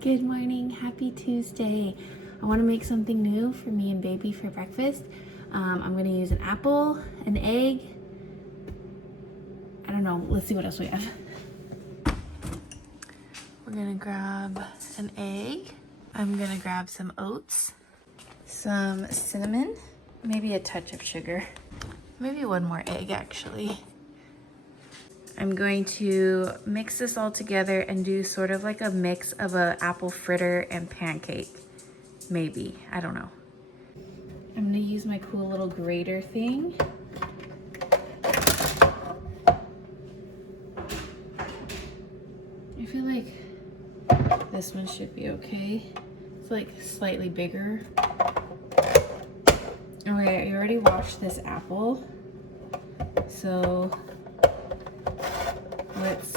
Good morning, happy Tuesday. I want to make something new for me and baby for breakfast. I'm going to use an apple, an egg. I don't know, let's see what else we have. We're going to grab an egg. I'm going to grab some oats, some cinnamon, maybe a touch of sugar, maybe one more egg actually. I'm going to mix this all together and do sort of like a mix of an apple fritter and pancake. Maybe, I don't know. I'm gonna use my cool little grater thing. I feel like this one should be okay. It's like slightly bigger. Okay, I already washed this apple. So let's,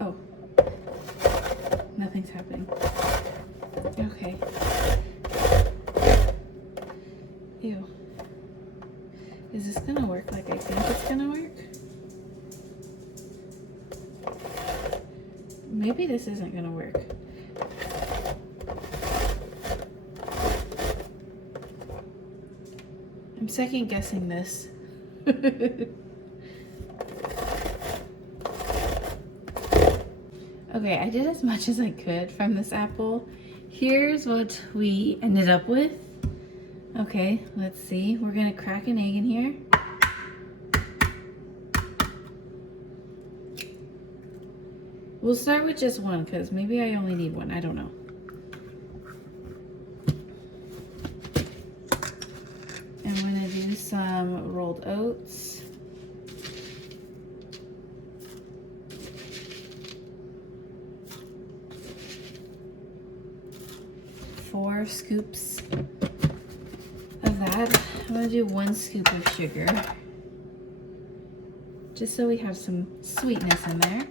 oh, nothing's happening. Okay. Ew. Is this gonna work like I think it's gonna work? Maybe this isn't gonna work. I'm second guessing this. Okay, I did as much as I could from this apple. Here's what we ended up with. Okay, let's see. We're gonna crack an egg in here. We'll start with just one because maybe I only need one, I don't know. I'm gonna do some rolled oats. Four scoops of that. I'm gonna do 1 scoop of sugar, just so we have some sweetness in there.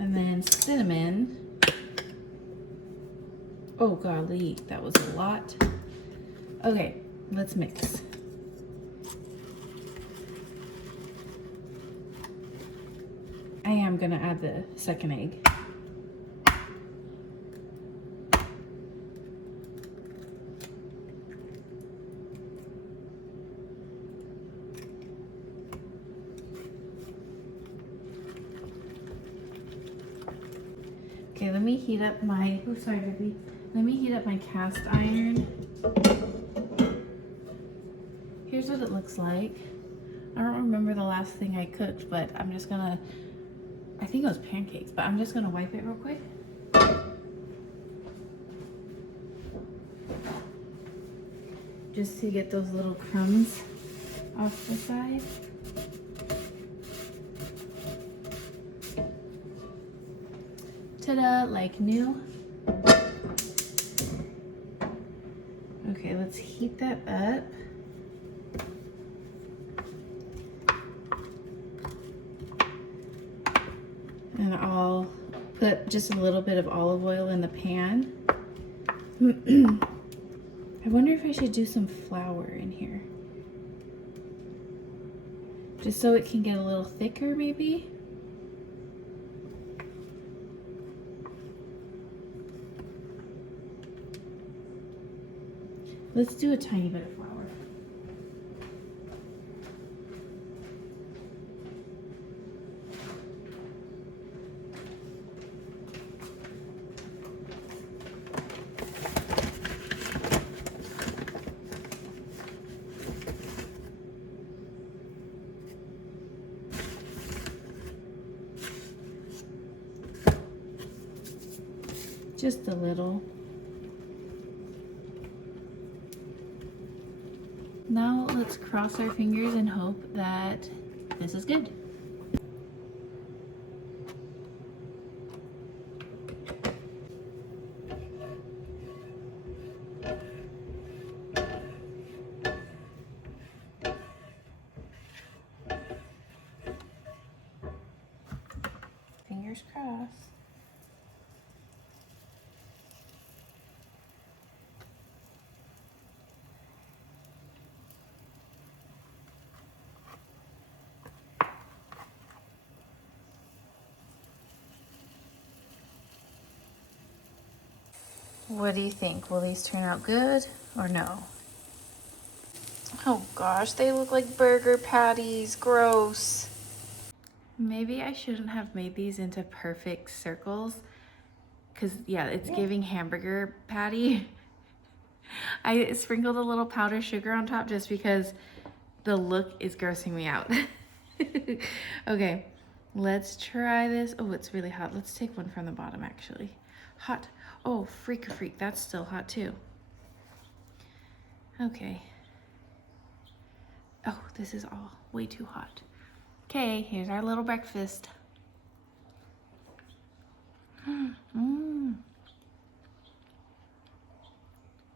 And then cinnamon. Oh golly, that was a lot. Okay, let's mix. I am gonna add the second egg. Okay, let me heat up my, oh sorry baby. Let me heat up my cast iron. Here's what it looks like. I don't remember the last thing I cooked, but I'm just gonna, I think it was pancakes, but I'm just gonna wipe it real quick. Just to get those little crumbs off the side. Ta-da, like new. Okay, let's heat that up. And I'll put just a little bit of olive oil in the pan. I wonder if I should do some flour in here. Just so it can get a little thicker maybe. Let's do a tiny bit of flour. Just a little. Now let's cross our fingers and hope that this is good. Fingers crossed. What do you think? Will these turn out good or no? Oh gosh, they look like burger patties. Gross. Maybe I shouldn't have made these into perfect circles because yeah, it's giving hamburger patty. I sprinkled a little powdered sugar on top just because the look is grossing me out. Okay, let's try this. Oh, it's really hot. Let's take one from the bottom actually. Hot. Oh, freak, that's still hot too. Okay. Oh, this is all way too hot. Okay, here's our little breakfast. Mmm.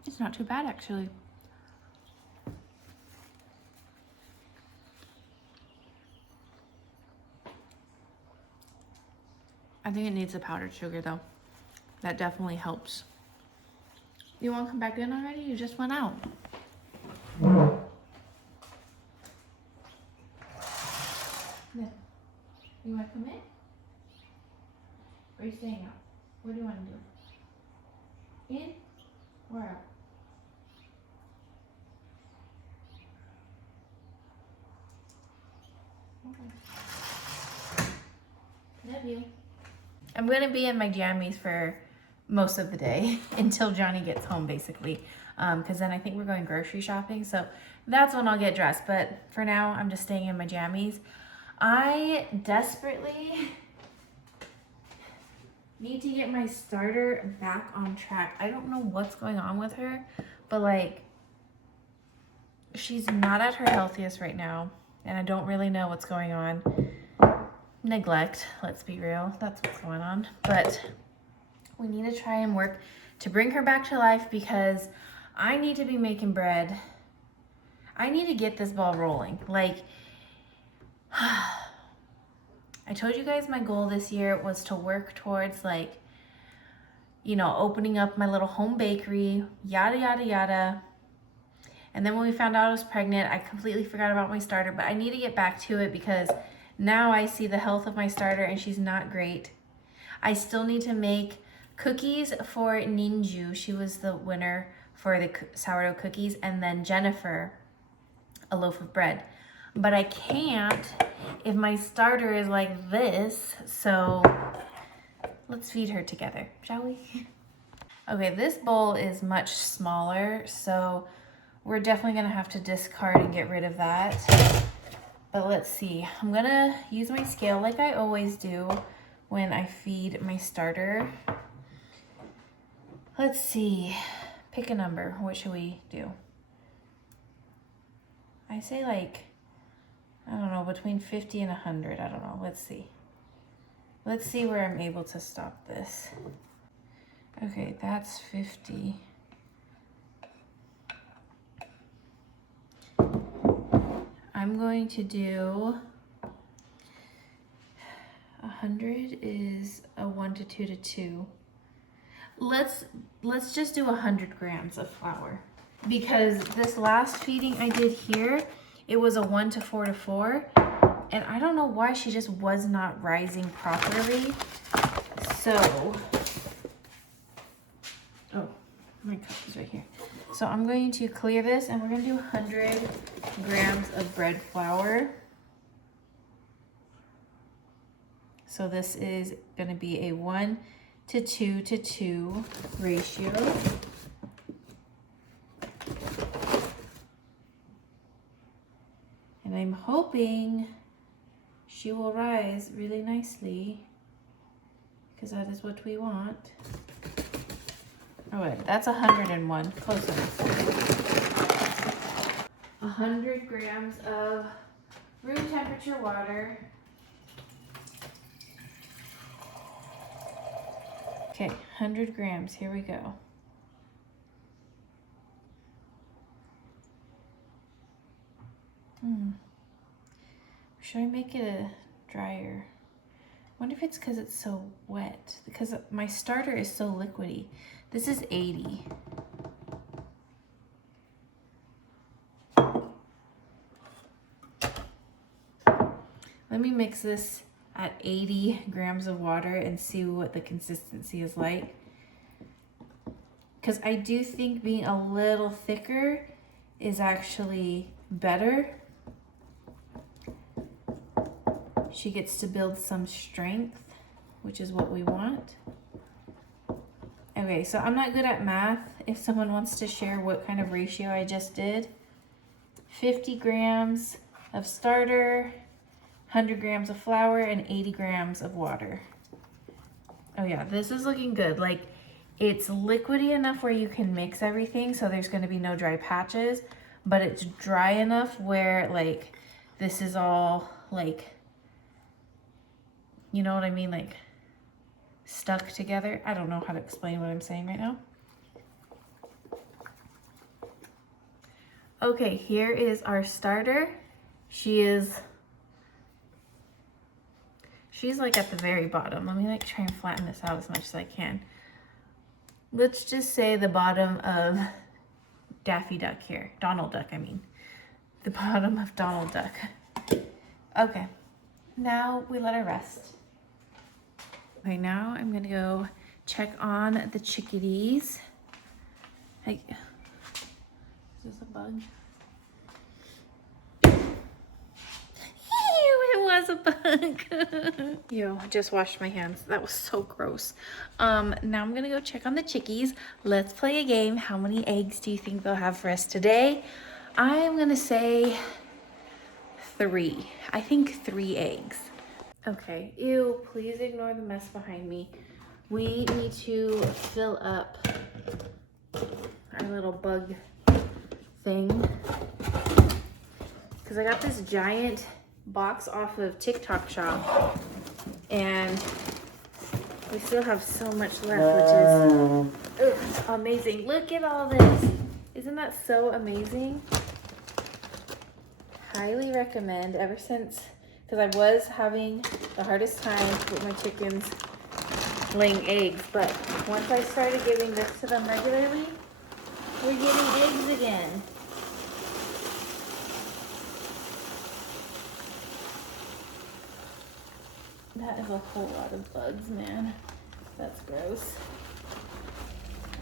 It's not too bad actually. I think it needs the powdered sugar though. That definitely helps. You want to come back in already? You just went out. Yeah. You want to come in? Or are you staying out? What do you want to do? In or out? Okay. Love you. I'm going to be in my jammies for most of the day until Johnny gets home basically. Because then I think we're going grocery shopping. So that's when I'll get dressed. But for now, I'm just staying in my jammies. I desperately need to get my starter back on track. I don't know what's going on with her, but like she's not at her healthiest right now. And I don't really know what's going on. Neglect, let's be real. That's what's going on. But we need to try and work to bring her back to life because I need to be making bread. I need to get this ball rolling. Like, I told you guys my goal this year was to work towards like, you know, opening up my little home bakery, yada, yada, yada. And then when we found out I was pregnant, I completely forgot about my starter, but I need to get back to it because now I see the health of my starter and she's not great. I still need to make cookies for Ninju. She was the winner for the sourdough cookies. And then Jennifer, a loaf of bread. But I can't if my starter is like this. So let's feed her together, shall we? Okay, this bowl is much smaller. So we're definitely gonna have to discard and get rid of that. But let's see, I'm gonna use my scale like I always do when I feed my starter. Let's see, pick a number. What should we do? I say like, I don't know, between 50 and 100, I don't know, let's see. Let's see where I'm able to stop this. Okay, that's 50. I'm going to do 100 is a 1 to 2 to 2. Let's just do 100 grams of flour because this last feeding I did here, it was a 1 to 4 to 4, and I don't know why she just was not rising properly. So, oh, my cup is right here. So I'm going to clear this and we're going to do 100 grams of bread flour. So this is going to be a 1 to 2 to 2 ratio. And I'm hoping she will rise really nicely because that is what we want. Oh wait, that's 101, close enough. 100 grams of room temperature water. Okay, 100 grams, here we go. Should I make it a drier? I wonder if it's because it's so wet, because my starter is so liquidy. This is 80. Let me mix this at 80 grams of water and see what the consistency is like. because I do think being a little thicker is actually better. She gets to build some strength, which is what we want. Okay, so I'm not good at math. If someone wants to share what kind of ratio I just did. 50 grams of starter, 100 grams of flour, and 80 grams of water. Oh yeah, this is looking good. Like, it's liquidy enough where you can mix everything, so there's gonna be no dry patches, but it's dry enough where, like, this is all, like, you know what I mean? Like, stuck together. I don't know how to explain what I'm saying right now. Okay, here is our starter. She's like at the very bottom. Let me like try and flatten this out as much as I can. Let's just say the bottom of Daffy Duck here. Donald Duck, I mean. The bottom of Donald Duck. Okay, now we let her rest. Okay, now I'm gonna go check on the chickadees. Hey, is this a bug? Ew, it was a bug. Ew, I just washed my hands. That was so gross. Now I'm gonna go check on the chickies. Let's play a game. How many eggs do you think they'll have for us today? I'm gonna say 3. I think 3 eggs. Okay, ew, please ignore the mess behind me. We need to fill up our little bug thing. Because I got this giant box off of TikTok shop and we still have so much left, which is amazing. Look at all this. Isn't that so amazing? Highly recommend. Ever since, because I was having the hardest time with my chickens laying eggs, but once I started giving this to them regularly, we're getting eggs again. That is a whole lot of bugs, man. That's gross.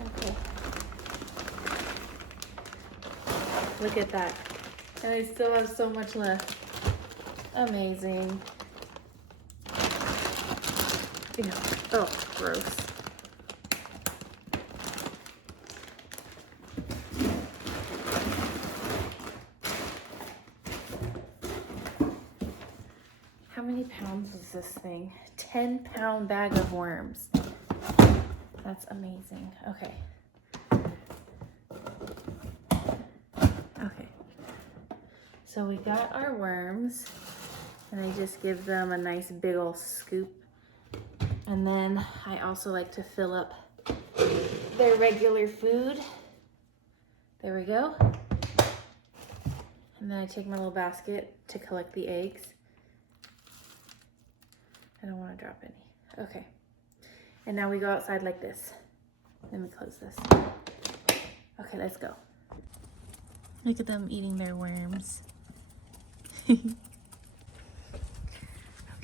Okay. Look at that. And I still have so much left. Amazing. Ew. Oh, gross. How many pounds is this thing? 10-pound bag of worms. That's amazing. Okay. Okay. So we got our worms, and I just give them a nice big old scoop. And then I also like to fill up their regular food. There we go. And then I take my little basket to collect the eggs. I don't want to drop any. Okay. And now we go outside like this. Let me close this. Okay, let's go. Look at them eating their worms.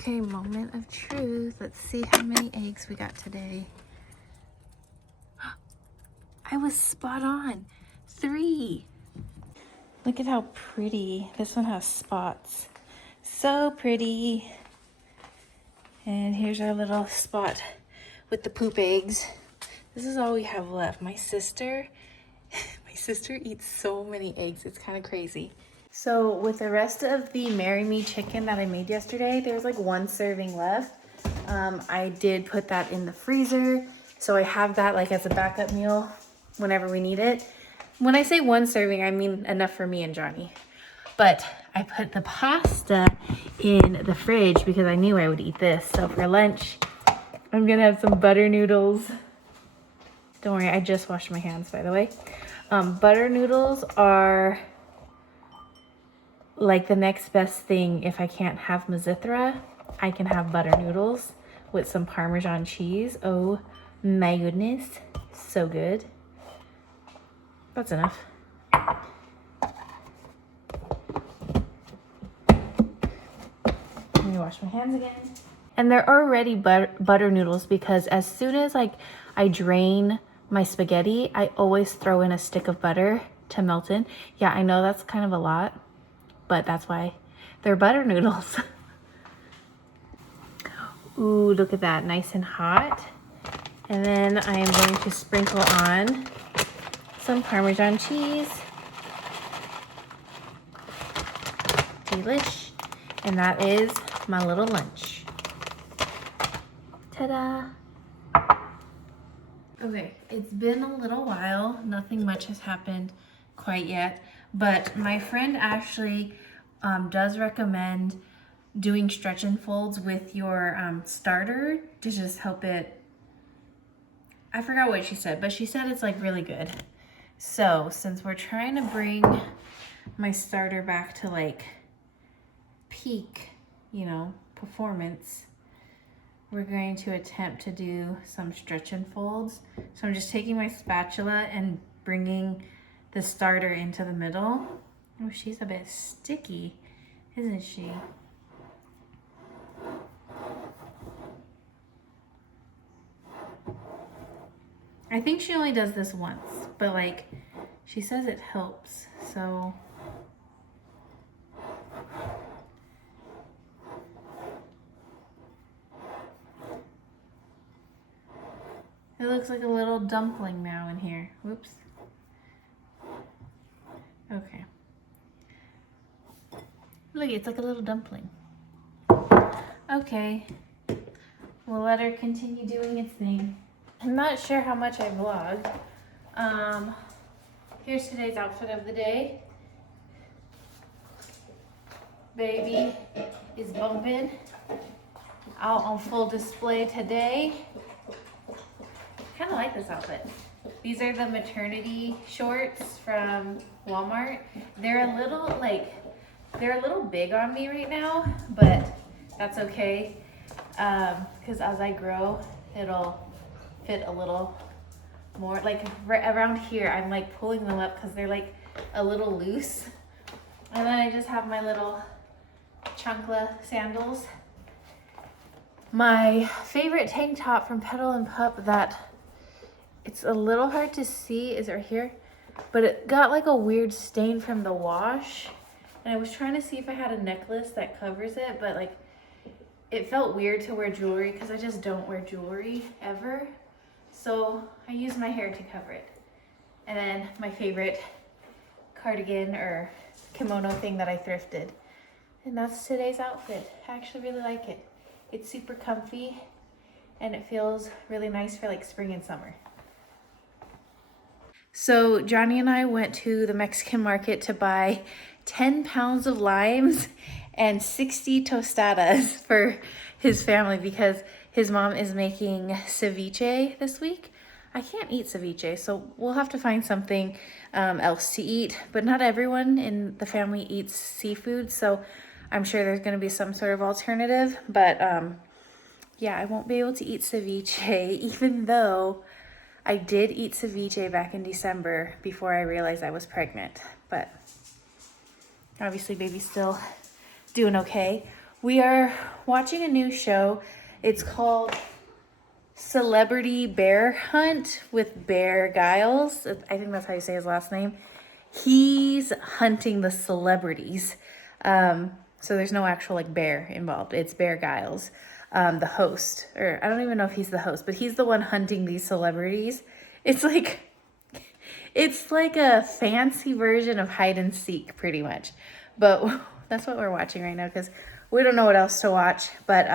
Okay, moment of truth. Let's see how many eggs we got today. I was spot on. 3. Look at how pretty. This one has spots. So pretty. And here's our little spot with the poop eggs. This is all we have left. My sister eats so many eggs. It's kind of crazy. So with the rest of the Marry Me chicken that I made yesterday, there's like 1 serving left. I did put that in the freezer, so I have that like as a backup meal whenever we need it. When I say 1 serving, I mean enough for me and Johnny. But I put the pasta in the fridge because I knew I would eat this. So for lunch, I'm gonna have some butter noodles. Don't worry, I just washed my hands, by the way. Butter noodles are like the next best thing. If I can't have Mazithra, I can have butter noodles with some Parmesan cheese. Oh my goodness, so good. That's enough. Let me wash my hands again. And they're already butter noodles because as soon as like I drain my spaghetti, I always throw in a stick of butter to melt in. Yeah, I know that's kind of a lot, but that's why they're butter noodles. Ooh, look at that, nice and hot. And then I am going to sprinkle on some Parmesan cheese. Delish. And that is my little lunch. Ta-da! Okay, it's been a little while. Nothing much has happened quite yet, but my friend actually does recommend doing stretch and folds with your starter to just help it. I forgot what she said, but she said it's like really good. So since we're trying to bring my starter back to like peak, you know, performance, we're going to attempt to do some stretch and folds. So I'm just taking my spatula and bringing the starter into the middle. Oh, she's a bit sticky, isn't she? I think she only does this once, but like she says it helps, so. It looks like a little dumpling now in here. Whoops. Okay. Look, it's like a little dumpling. Okay. We'll let her continue doing its thing. I'm not sure how much I vlogged. Here's today's outfit of the day. Baby is bumping out on full display today. I kind of like this outfit. These are the maternity shorts from Walmart. They're a little big on me right now, but that's okay. Because as I grow, it'll fit a little more. Like right around here, I'm like pulling them up because they're like a little loose. And then I just have my little chancla sandals. My favorite tank top from Petal and Pup that it's a little hard to see is right here, but it got like a weird stain from the wash. And I was trying to see if I had a necklace that covers it, but like it felt weird to wear jewelry because I just don't wear jewelry ever. So I used my hair to cover it. And then my favorite cardigan or kimono thing that I thrifted. And that's today's outfit. I actually really like it. It's super comfy and it feels really nice for like spring and summer. So Johnny and I went to the Mexican market to buy 10 pounds of limes and 60 tostadas for his family because his mom is making ceviche this week. I can't eat ceviche, so we'll have to find something else to eat, but not everyone in the family eats seafood, so I'm sure there's gonna be some sort of alternative, but yeah, I won't be able to eat ceviche, even though I did eat ceviche back in December before I realized I was pregnant, but obviously baby's still doing okay. We are watching a new show. It's called Celebrity Bear Hunt with Bear Giles. I think that's how you say his last name. He's hunting the celebrities. So there's no actual like bear involved. It's Bear Giles. The host, or I don't even know if he's the host, but he's the one hunting these celebrities. It's like a fancy version of hide and seek pretty much, but that's what we're watching right now because we don't know what else to watch. But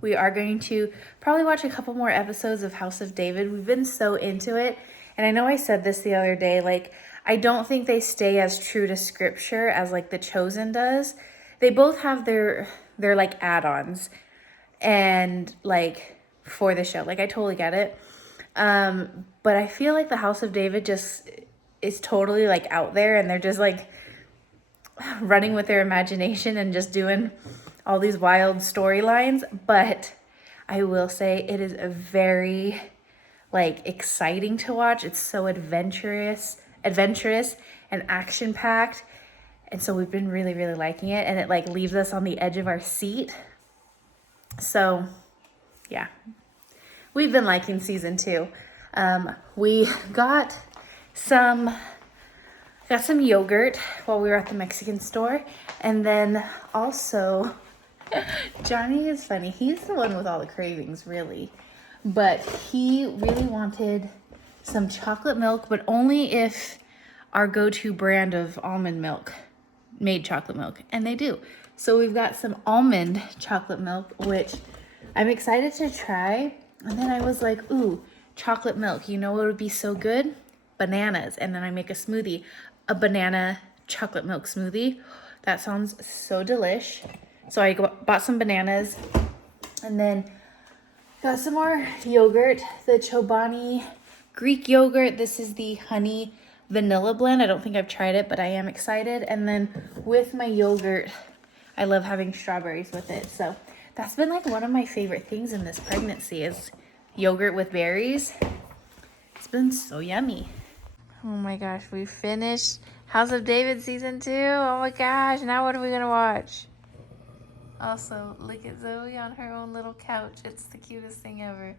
we are going to probably watch a couple more episodes of House of David. We've been so into it, and I know I said this the other day, like I don't think they stay as true to scripture as like The Chosen does. They both have their like add-ons and like for the show, like I totally get it, but I feel like the House of David just is totally like out there, and they're just like running with their imagination and just doing all these wild storylines. But I will say it is a very like exciting to watch. It's so adventurous and action packed, and so we've been really liking it, and it like leaves us on the edge of our seat. So yeah, we've been liking season 2. We got some yogurt while we were at the Mexican store. And then also, Johnny is funny. He's the one with all the cravings, really. But he really wanted some chocolate milk, but only if our go-to brand of almond milk made chocolate milk. And they do. So we've got some almond chocolate milk, which I'm excited to try. And then I was like, ooh, chocolate milk. You know what would be so good? Bananas. And then I make a smoothie, a banana chocolate milk smoothie. That sounds so delish. So I bought some bananas and then got some more yogurt, the Chobani Greek yogurt. This is the honey vanilla blend. I don't think I've tried it, but I am excited. And then with my yogurt, I love having strawberries with it. So that's been like one of my favorite things in this pregnancy is yogurt with berries. It's been so yummy. Oh my gosh, we finished House of David season 2. Oh my gosh, now what are we gonna watch? Also, look at Zoe on her own little couch. It's the cutest thing ever.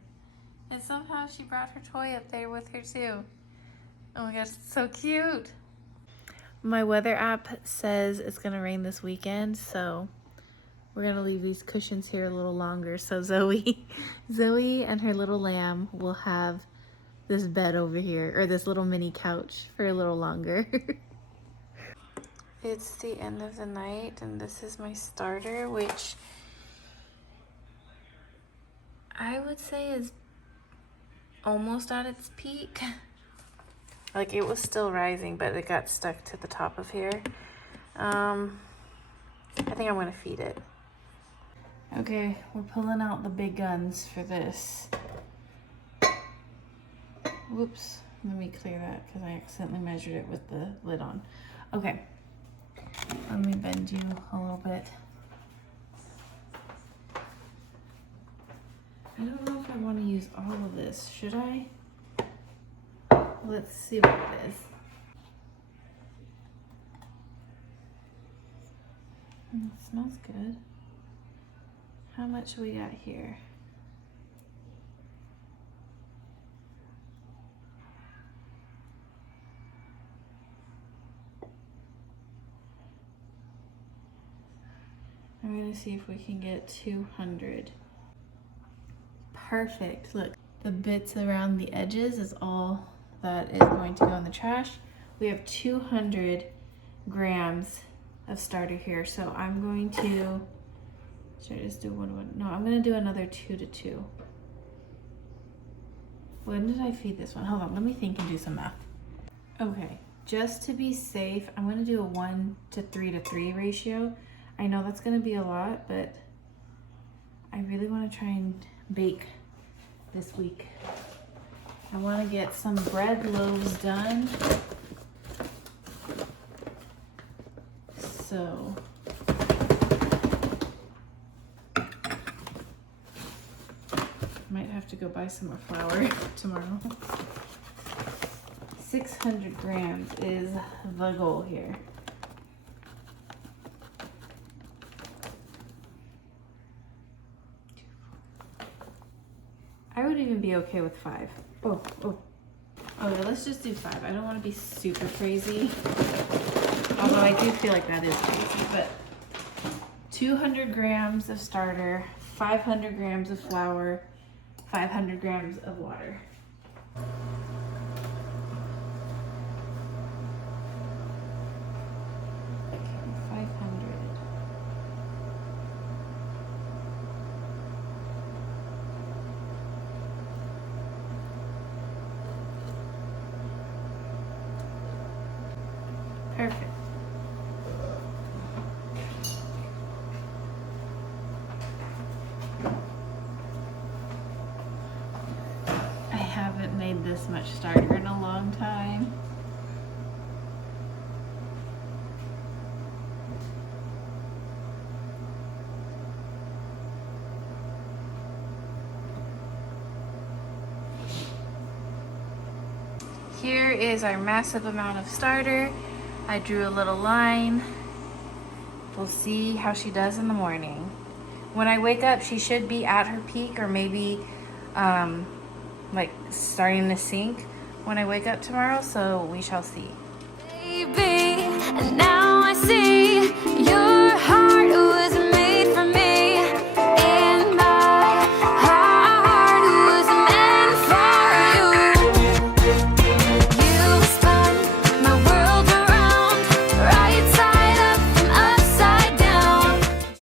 And somehow she brought her toy up there with her too. Oh my gosh, it's so cute. My weather app says it's gonna rain this weekend, so we're gonna leave these cushions here a little longer. So Zoe and her little lamb will have this bed over here, or this little mini couch for a little longer. It's the end of the night, and this is my starter, which I would say is almost at its peak. Like, it was still rising, but it got stuck to the top of here. I think I'm gonna feed it. Okay, we're pulling out the big guns for this. Whoops, let me clear that because I accidentally measured it with the lid on. Okay, let me bend you a little bit. I don't know if I want to use all of this. Should I? Let's see what it is. It smells good. How much we got here? I'm gonna see if we can get 200. Perfect. Look, the bits around the edges is all that is going to go in the trash. We have 200 grams of starter here, so I'm going to, should I just do one? No, I'm gonna do another 2 to 2. When did I feed this one? Hold on, let me think and do some math. Okay, just to be safe, I'm gonna do a 1 to 3 to 3 ratio. I know that's gonna be a lot, but I really wanna try and bake this week. I wanna get some bread loaves done. So, might have to go buy some more flour tomorrow. 600 grams is the goal here. I would even be okay with 5. Okay, let's just do 5. I don't want to be super crazy. Although I do feel like that is crazy, but 200 grams of starter, 500 grams of flour, 500 grams of water. Perfect. I haven't made this much starter in a long time. Here is our massive amount of starter. I drew a little line. We'll see how she does in the morning. When I wake up, she should be at her peak, or maybe like starting to sink when I wake up tomorrow, so we shall see. Baby, and now I see you.